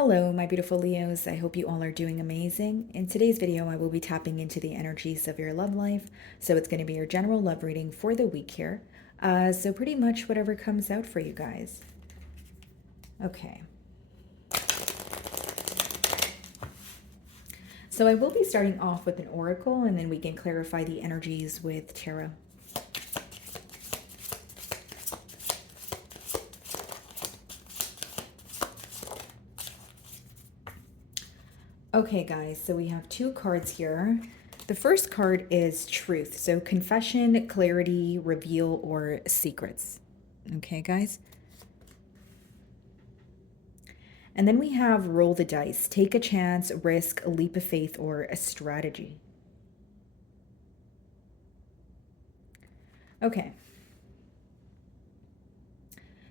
Hello, my beautiful Leos. I hope you all are doing amazing. In today's video, I will be tapping into the energies of your love life. So it's going to be your general love reading for the week here. So pretty much whatever comes out for you guys. Okay. So I will be starting off with an oracle, and then we can clarify the energies with tarot. Okay, guys, so we have two cards here. The first card is truth. So confession, clarity, reveal, or secrets. Okay, guys. And then we have roll the dice, take a chance, risk, a leap of faith, or a strategy. Okay.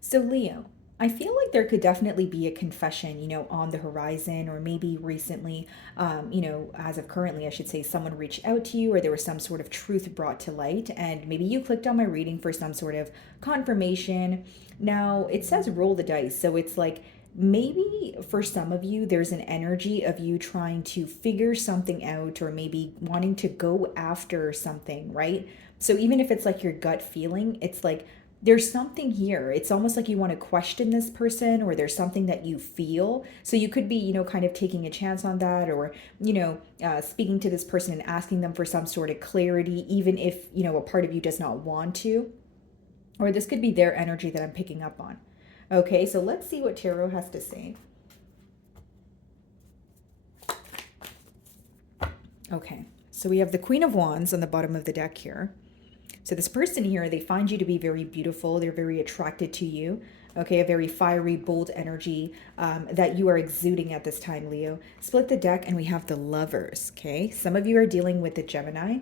So Leo, I feel like there could definitely be a confession, on the horizon, or maybe recently, as of currently, I should say, someone reached out to you, or there was some sort of truth brought to light, and maybe you clicked on my reading for some sort of confirmation. Now, it says roll the dice, so it's like maybe for some of you, there's an energy of you trying to figure something out, or maybe wanting to go after something, right? So even if it's like your gut feeling, it's like, there's something here. It's almost like you want to question this person, or there's something that you feel. So you could be, kind of taking a chance on that, or, speaking to this person and asking them for some sort of clarity, even if, a part of you does not want to. Or this could be their energy that I'm picking up on. Okay, so let's see what tarot has to say. Okay, so we have the Queen of Wands on the bottom of the deck here. So this person here, they find you to be very beautiful. They're very attracted to you. Okay, a very fiery, bold energy that you are exuding at this time, Leo. Split the deck and we have the Lovers. Okay, some of you are dealing with the Gemini.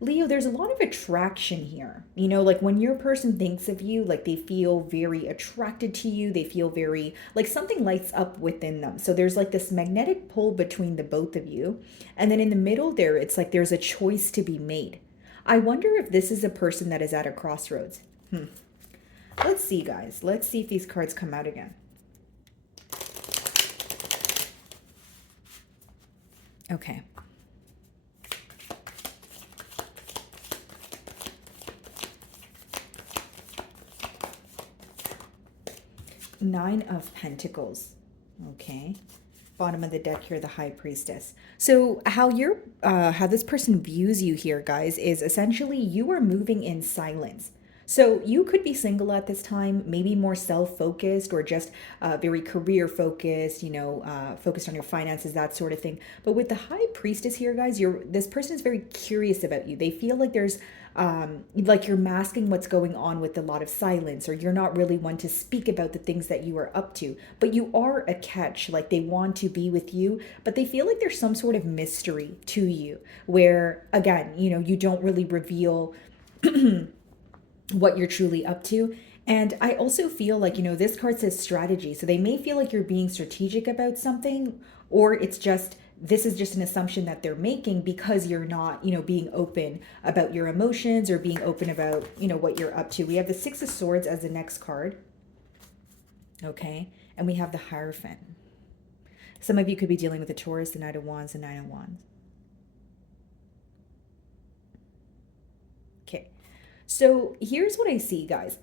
Leo, there's a lot of attraction here. Like when your person thinks of you, like they feel very attracted to you. They feel very, like something lights up within them. So there's like this magnetic pull between the both of you. And then in the middle there, it's like there's a choice to be made. I wonder if this is a person that is at a crossroads. Let's see, guys. Let's see if these cards come out again. Okay. Nine of Pentacles. Okay. Bottom of the deck here, the High Priestess. So how this person views you here, guys, is essentially you are moving in silence. So you could be single at this time, maybe more self-focused, or just very career-focused, focused on your finances, that sort of thing. But with the High Priestess here, guys, this person is very curious about you. They feel like there's like you're masking what's going on with a lot of silence, or you're not really one to speak about the things that you are up to, but you are a catch. Like they want to be with you, but they feel like there's some sort of mystery to you where, again, you don't really reveal what you're truly up to. And I also feel like, this card says strategy. So they may feel like you're being strategic about something, or this is just an assumption that they're making because you're not, being open about your emotions, or being open about, what you're up to. We have the Six of Swords as the next card. Okay. And we have the Hierophant. Some of you could be dealing with the Taurus, the Knight of Wands, the Nine of Wands. Okay. So here's what I see, guys.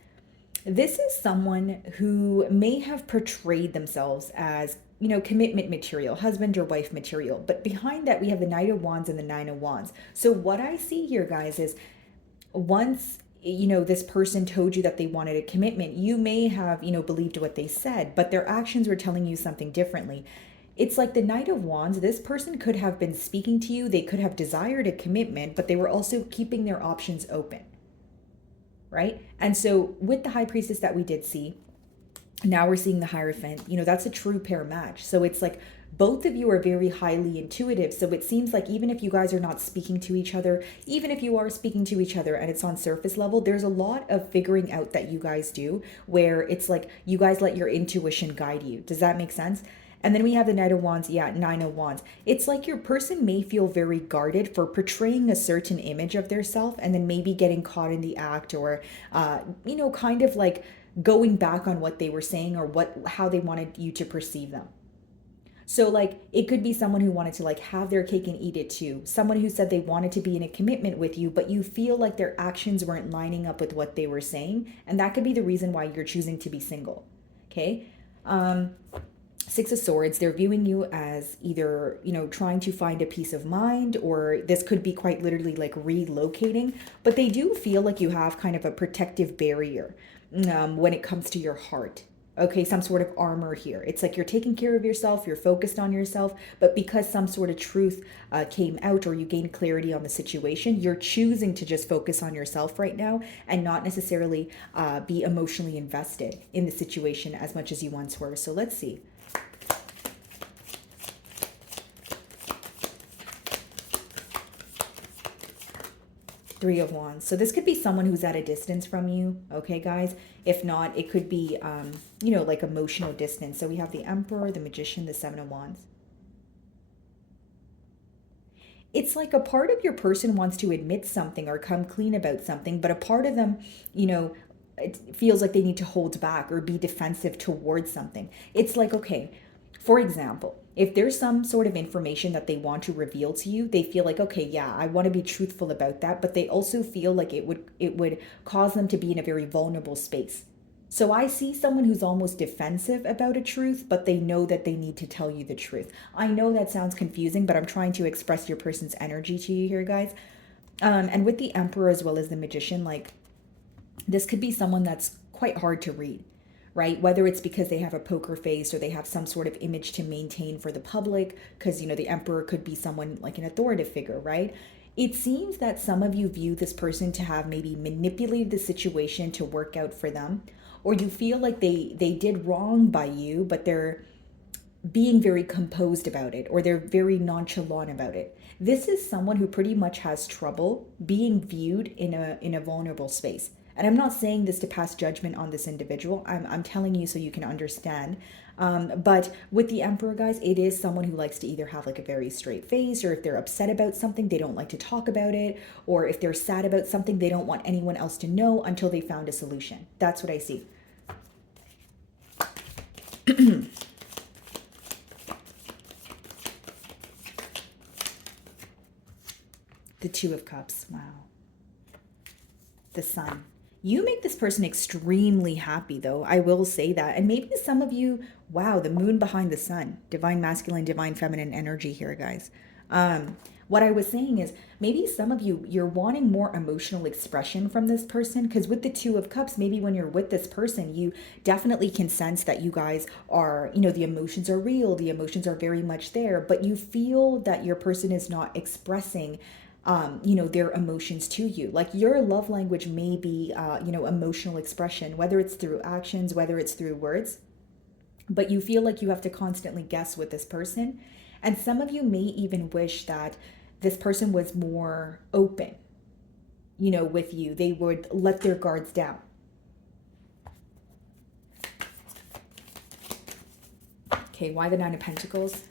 This is someone who may have portrayed themselves as, commitment material, husband or wife material. But behind that, we have the Knight of Wands and the Nine of Wands. So what I see here, guys, is once, this person told you that they wanted a commitment, you may have, believed what they said, but their actions were telling you something differently. It's like the Knight of Wands. This person could have been speaking to you. They could have desired a commitment, but they were also keeping their options open. Right? And so with the High Priestess that we did see, now we're seeing the Hierophant, that's a true pair match. So it's like both of you are very highly intuitive. So it seems like even if you guys are not speaking to each other, even if you are speaking to each other and it's on surface level, there's a lot of figuring out that you guys do where it's like you guys let your intuition guide you. Does that make sense? And then we have the Knight of Wands, Nine of Wands. It's like your person may feel very guarded for portraying a certain image of their self, and then maybe getting caught in the act, or, kind of like going back on what they were saying or how they wanted you to perceive them. So like it could be someone who wanted to like have their cake and eat it too. Someone who said they wanted to be in a commitment with you, but you feel like their actions weren't lining up with what they were saying, and that could be the reason why you're choosing to be single. Okay? Um Six of Swords, they're viewing you as either, trying to find a peace of mind, or this could be quite literally like relocating, but they do feel like you have kind of a protective barrier when it comes to your heart. Okay, some sort of armor here. It's like you're taking care of yourself, you're focused on yourself, but because some sort of truth came out or you gained clarity on the situation, you're choosing to just focus on yourself right now and not necessarily be emotionally invested in the situation as much as you once were. So let's see. Three of Wands. So this could be someone who's at a distance from you, okay, guys? If not, it could be, like emotional distance. So we have the Emperor, the Magician, the Seven of Wands. It's like a part of your person wants to admit something or come clean about something, but a part of them, it feels like they need to hold back or be defensive towards something. It's like, okay, for example, if there's some sort of information that they want to reveal to you, they feel like, okay, yeah, I want to be truthful about that, but they also feel like it would cause them to be in a very vulnerable space. So I see someone who's almost defensive about a truth, but they know that they need to tell you the truth. I know that sounds confusing, but I'm trying to express your person's energy to you here, guys. And with the Emperor as well as the Magician, like this could be someone that's quite hard to read, right? Whether it's because they have a poker face or they have some sort of image to maintain for the public, because, the Emperor could be someone like an authoritative figure, right? It seems that some of you view this person to have maybe manipulated the situation to work out for them, or you feel like they did wrong by you, but they're being very composed about it, or they're very nonchalant about it. This is someone who pretty much has trouble being viewed in a vulnerable space. And I'm not saying this to pass judgment on this individual. I'm telling you so you can understand. But with the Emperor, guys, it is someone who likes to either have like a very straight face, or if they're upset about something, they don't like to talk about it, or if they're sad about something, they don't want anyone else to know until they found a solution. That's what I see. The Two of Cups. Wow. The Sun. You make this person extremely happy, though. I will say that. And maybe some of you, wow, the Moon behind the Sun. Divine masculine, divine feminine energy here, guys. What I was saying is maybe some of you, you're wanting more emotional expression from this person, because with the Two of Cups, maybe when you're with this person, you definitely can sense that you guys are, the emotions are real, the emotions are very much there, but you feel that your person is not expressing their emotions to you. Like your love language may be, emotional expression, whether it's through actions, whether it's through words, but you feel like you have to constantly guess with this person. And some of you may even wish that this person was more open, with you. They would let their guards down. Okay, why the Nine of Pentacles?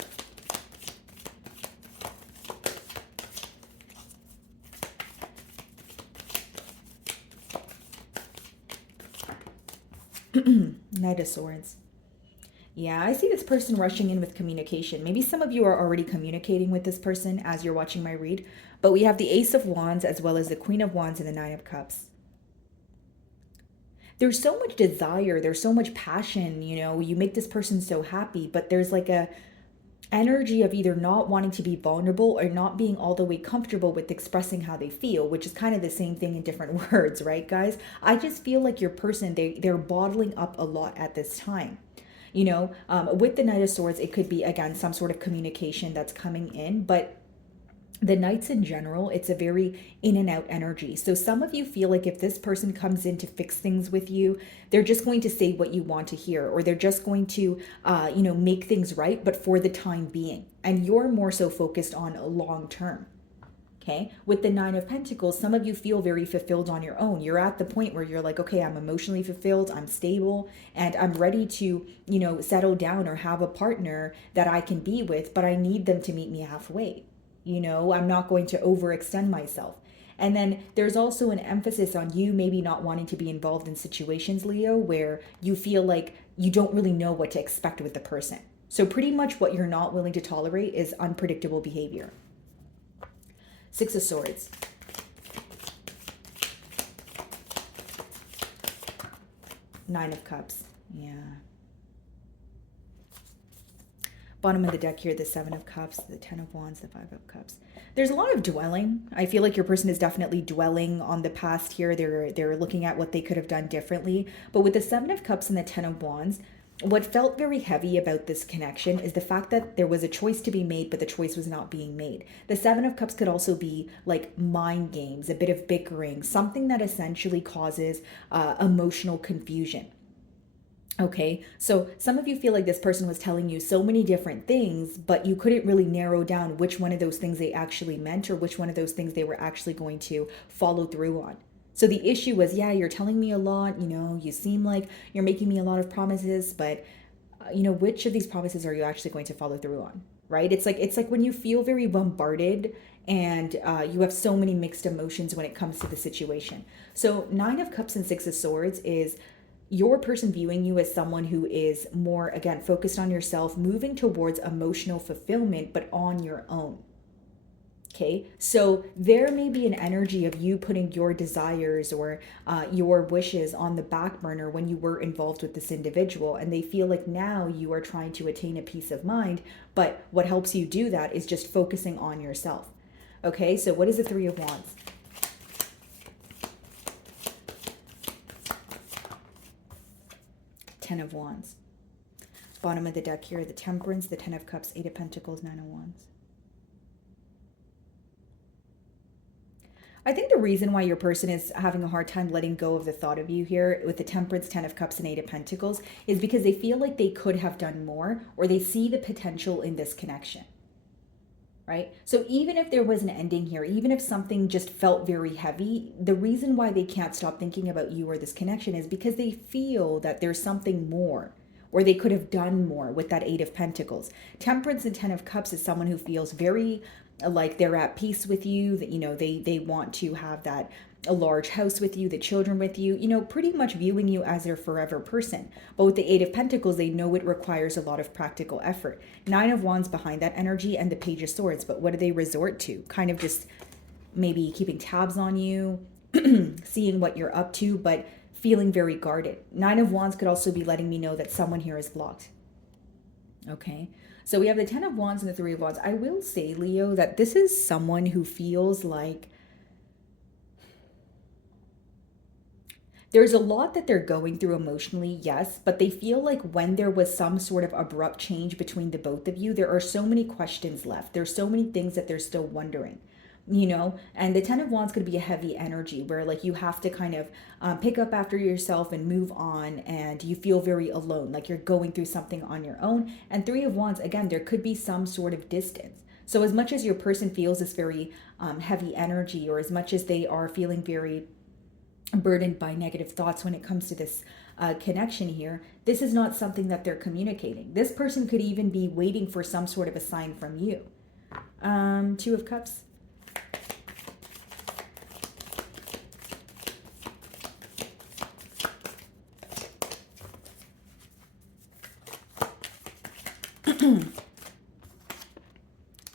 Knight of Swords. Yeah, I see this person rushing in with communication. Maybe some of you are already communicating with this person as you're watching my read, but we have the Ace of Wands as well as the Queen of Wands and the Nine of Cups. There's so much desire, there's so much passion, you make this person so happy, but there's like a energy of either not wanting to be vulnerable or not being all the way comfortable with expressing how they feel, which is kind of the same thing in different words, right, guys? I just feel like your person, they're bottling up a lot at this time. With the Knight of Swords, it could be, again, some sort of communication that's coming in, but the Knights in general, it's a very in and out energy. So some of you feel like if this person comes in to fix things with you, they're just going to say what you want to hear, or they're just going to, make things right, but for the time being. And you're more so focused on long term. Okay. With the Nine of Pentacles, some of you feel very fulfilled on your own. You're at the point where you're like, okay, I'm emotionally fulfilled, I'm stable, and I'm ready to, settle down or have a partner that I can be with, but I need them to meet me halfway. I'm not going to overextend myself. And then there's also an emphasis on you maybe not wanting to be involved in situations, Leo, where you feel like you don't really know what to expect with the person. So pretty much what you're not willing to tolerate is unpredictable behavior. Six of Swords. Nine of Cups. Yeah. Bottom of the deck here, the Seven of Cups, the Ten of Wands, the Five of Cups. There's a lot of dwelling. I feel like your person is definitely dwelling on the past here. They're looking at what they could have done differently. But with the Seven of Cups and the Ten of Wands, what felt very heavy about this connection is the fact that there was a choice to be made, but the choice was not being made. The Seven of Cups could also be like mind games, a bit of bickering, something that essentially causes emotional confusion. Okay, so some of you feel like this person was telling you so many different things, but you couldn't really narrow down which one of those things they actually meant or which one of those things they were actually going to follow through on. So the issue was, yeah, you're telling me a lot, you seem like you're making me a lot of promises, but which of these promises are you actually going to follow through on, right? It's like when you feel very bombarded and you have so many mixed emotions when it comes to the situation. So Nine of Cups and Six of Swords is your person viewing you as someone who is more, again, focused on yourself, moving towards emotional fulfillment, but on your own. Okay, so there may be an energy of you putting your desires or your wishes on the back burner when you were involved with this individual, and they feel like now you are trying to attain a peace of mind, but what helps you do that is just focusing on yourself. Okay, so what is the Three of Wands? Ten of Wands. Bottom of the deck here, the Temperance, the Ten of Cups, Eight of Pentacles, Nine of Wands. I think the reason why your person is having a hard time letting go of the thought of you here with the Temperance, Ten of Cups, and Eight of Pentacles is because they feel like they could have done more, or they see the potential in this connection, right? So even if there was an ending here, even if something just felt very heavy, the reason why they can't stop thinking about you or this connection is because they feel that there's something more, or they could have done more with that Eight of Pentacles. Temperance and Ten of Cups is someone who feels very like they're at peace with you, that they want to have that a large house with you, the children with you, pretty much viewing you as their forever person. But with the Eight of Pentacles, they know it requires a lot of practical effort. Nine of Wands behind that energy, and the Page of Swords. But what do they resort to? Kind of just maybe keeping tabs on you, seeing what you're up to, but feeling very guarded. Nine of Wands could also be letting me know that someone here is blocked. Okay, so we have the Ten of Wands and the Three of Wands. I will say, Leo, that this is someone who feels like there's a lot that they're going through emotionally, yes, but they feel like when there was some sort of abrupt change between the both of you, there are so many questions left. There's so many things that they're still wondering. And the Ten of Wands could be a heavy energy where like you have to kind of pick up after yourself and move on, and you feel very alone, like you're going through something on your own. And Three of Wands, again, there could be some sort of distance. So as much as your person feels this very heavy energy, or as much as they are feeling very burdened by negative thoughts when it comes to this connection here, this is not something that they're communicating. This person could even be waiting for some sort of a sign from you. Two of Cups.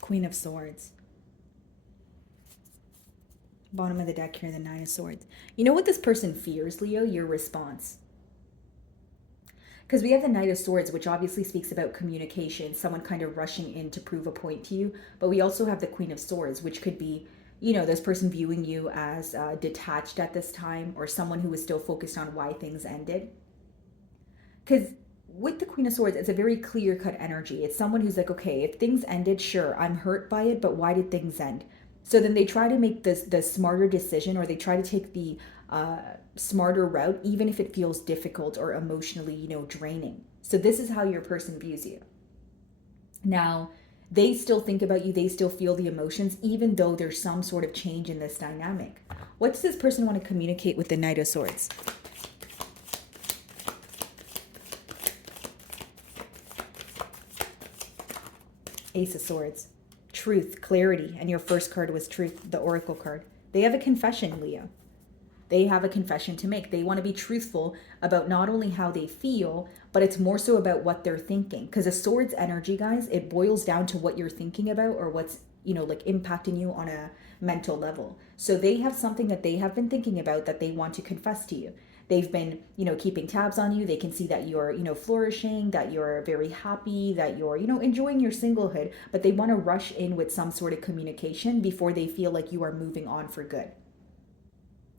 Queen of Swords. Bottom of the deck here, the Nine of Swords. You know what this person fears, Leo? Your response. Because we have the Knight of Swords, which obviously speaks about communication, someone kind of rushing in to prove a point to you. But we also have the Queen of Swords, which could be, this person viewing you as detached at this time, or someone who is still focused on why things ended. Because with the Queen of Swords, it's a very clear-cut energy. It's someone who's like, okay, if things ended, sure, I'm hurt by it, but why did things end? So then they try to make the smarter decision, or they try to take the smarter route, even if it feels difficult or emotionally, draining. So this is how your person views you. Now, they still think about you, they still feel the emotions, even though there's some sort of change in this dynamic. What does this person want to communicate with the Knight of Swords? Ace of Swords. Truth, clarity, and your first card was Truth, the Oracle card. They have a confession, Leo. They have a confession to make. They want to be truthful about not only how they feel, but it's more so about what they're thinking. Because a sword's energy, guys, it boils down to what you're thinking about or what's, like impacting you on a mental level. So they have something that they have been thinking about that they want to confess to you. They've been, keeping tabs on you. They can see that you're, flourishing, that you're very happy, that you're, enjoying your singlehood, but they want to rush in with some sort of communication before they feel like you are moving on for good.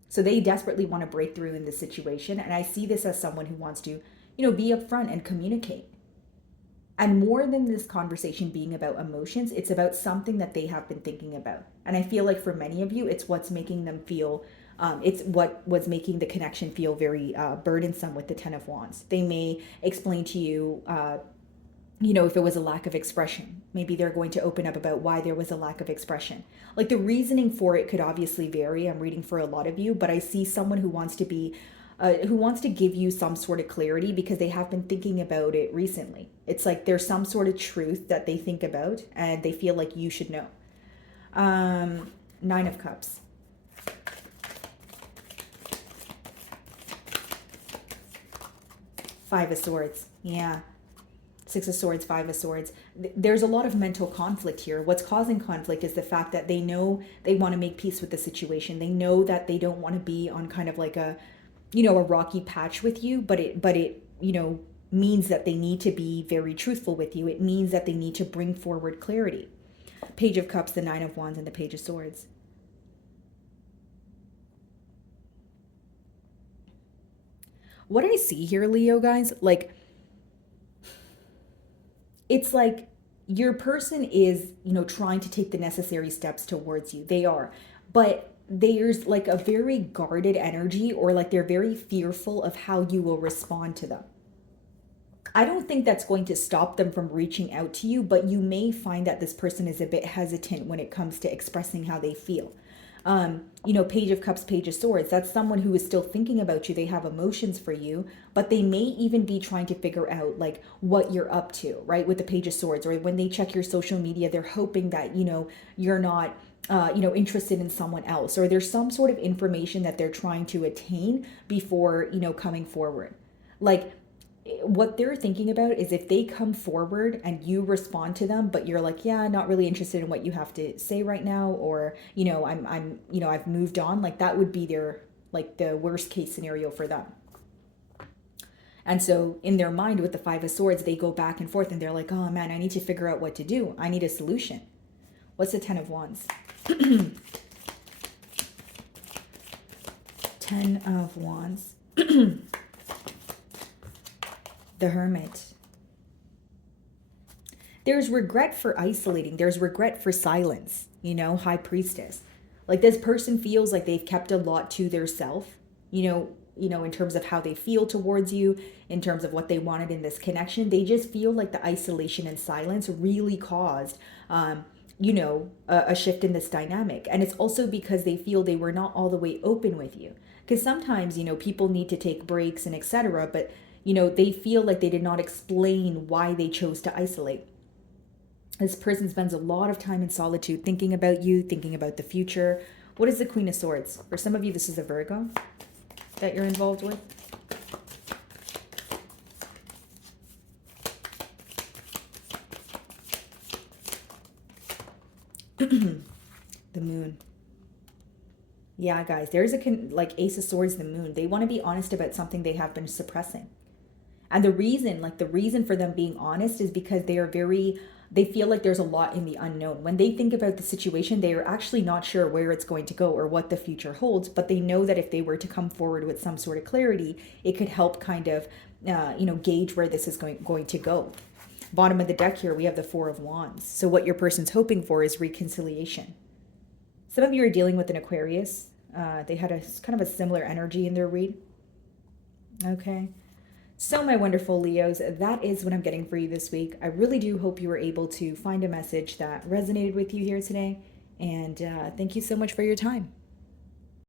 So they desperately want to break through in this situation. And I see this as someone who wants to, be upfront and communicate. And more than this conversation being about emotions, it's about something that they have been thinking about. And I feel like for many of you, it's what's making them feel, it's what was making the connection feel very burdensome with the Ten of Wands. They may explain to you, if it was a lack of expression. Maybe they're going to open up about why there was a lack of expression. Like the reasoning for it could obviously vary. I'm reading for a lot of you, but I see someone who wants to be, who wants to give you some sort of clarity because they have been thinking about it recently. It's like there's some sort of truth that they think about and they feel like you should know. Nine of Cups. Five of Swords. Yeah. Six of Swords, Five of Swords. There's a lot of mental conflict here. What's causing conflict is the fact that they know they want to make peace with the situation. They know that they don't want to be on kind of like a rocky patch with you, but it means that they need to be very truthful with you. It means that they need to bring forward clarity. Page of Cups, the Nine of Wands, and the Page of Swords. What I see here, Leo, guys, like, it's like your person is, trying to take the necessary steps towards you. They are. But there's like a very guarded energy, or like they're very fearful of how you will respond to them. I don't think that's going to stop them from reaching out to you, but you may find that this person is a bit hesitant when it comes to expressing how they feel. Page of Cups, Page of Swords, that's someone who is still thinking about you. They have emotions for you, but they may even be trying to figure out like what you're up to, right? With the Page of Swords, or when they check your social media, they're hoping that, you're not, interested in someone else, or there's some sort of information that they're trying to attain before, coming forward. Like, what they're thinking about is if they come forward and you respond to them, but you're like, yeah, not really interested in what you have to say right now, or I've moved on. Like that would be their like the worst case scenario for them. And so in their mind with the Five of Swords, they go back and forth and they're like, oh man, I need to figure out what to do. I need a solution. What's the Ten of Wands? Ten of Wands. The Hermit. There's regret for isolating. There's regret for silence, High Priestess. Like this person feels like they've kept a lot to their self, in terms of how they feel towards you, in terms of what they wanted in this connection. They just feel like the isolation and silence really caused, a shift in this dynamic. And it's also because they feel they were not all the way open with you. Because sometimes, people need to take breaks and etc. But they feel like they did not explain why they chose to isolate. This person spends a lot of time in solitude, thinking about you, thinking about the future. What is the Queen of Swords? For some of you, this is a Virgo that you're involved with. The Moon. Yeah, guys, there's like Ace of Swords, the Moon. They want to be honest about something they have been suppressing. And the reason for them being honest is because they feel like there's a lot in the unknown. When they think about the situation, they are actually not sure where it's going to go or what the future holds, but they know that if they were to come forward with some sort of clarity, it could help kind of, gauge where this is going to go. Bottom of the deck here, we have the Four of Wands. So what your person's hoping for is reconciliation. Some of you are dealing with an Aquarius. They had a kind of a similar energy in their read. Okay. So my wonderful Leos, that is what I'm getting for you this week. I really do hope you were able to find a message that resonated with you here today. And thank you so much for your time.